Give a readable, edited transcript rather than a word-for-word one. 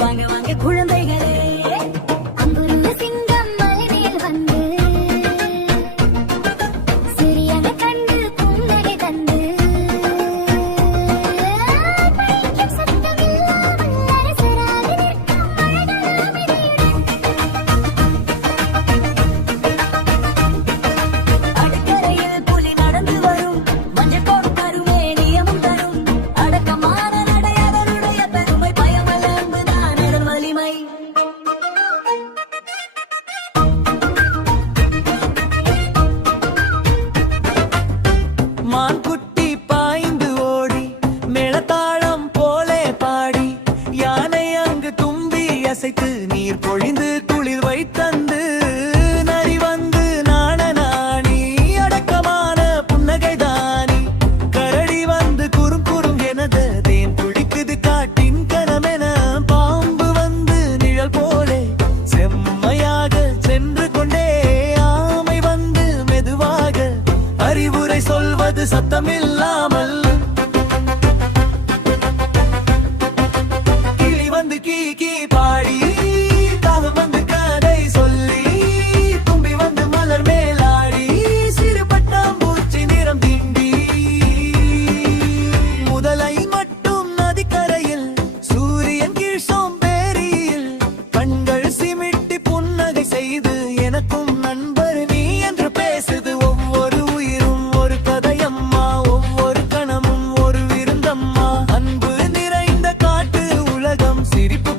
வாங்க வாங்க குழந்தைகளே. அங்குள்ள சிங்கம் மலைமேல் வந்து சிறியனை கண்டு புன்னகை தந்து பழிக்கும் சத்தமில்லாமல் அரசராக நிற்கும் அழகான அடுக்கரையில் புலி நடந்து வரும், மஞ்சள் கோடு தருமே நியமம் தரும். அடக்கமான நடை அதனுடைய பெருமை, பயமல்ல அன்புதான் அதன் வலிமை. மான்குட்டி பாய்ந்து ஓடி மேளதாளம் போலே பாடி யானை அங்கு தும்பி அசைத்து நீர் பொழிந்து குளிர் வைத்தந்து நரி வந்து நாணி அடக்கமான புன்னகை தானி கரடி வந்து குறும் குறும் எனது தேன் குளிக்குது காட்டின் கனமென பாம்பு வந்து நிழல் போலே செம்மையாக சென்று கொண்டே ஆமை வந்து மெதுவாக அறிவுரை சொல்வது சத்தமில்லாமல் கிளி வந்து கீ கீ பாடி காகம் வந்து கதை சொல்லி தும்பி வந்து மலர் மேலாடி சிறு பட்டாம்பூச்சி நிறம் தீண்டி முதலை மட்டும் நதிக்கரையில் சூரியன் கீழ் சோம்பேறியில் கண்கள் சிமிட்டி புன்னகை செய்து எனக்கும் நண்பர் நீ என்று பேசுது. ஒவ்வொரு உயிரும் ஒரு கதையம்மா, ஒவ்வொரு கணமும் ஒரு விருந்தம்மா. அன்பு நிறைந்த காட்டு உலகம் சிரிப்பு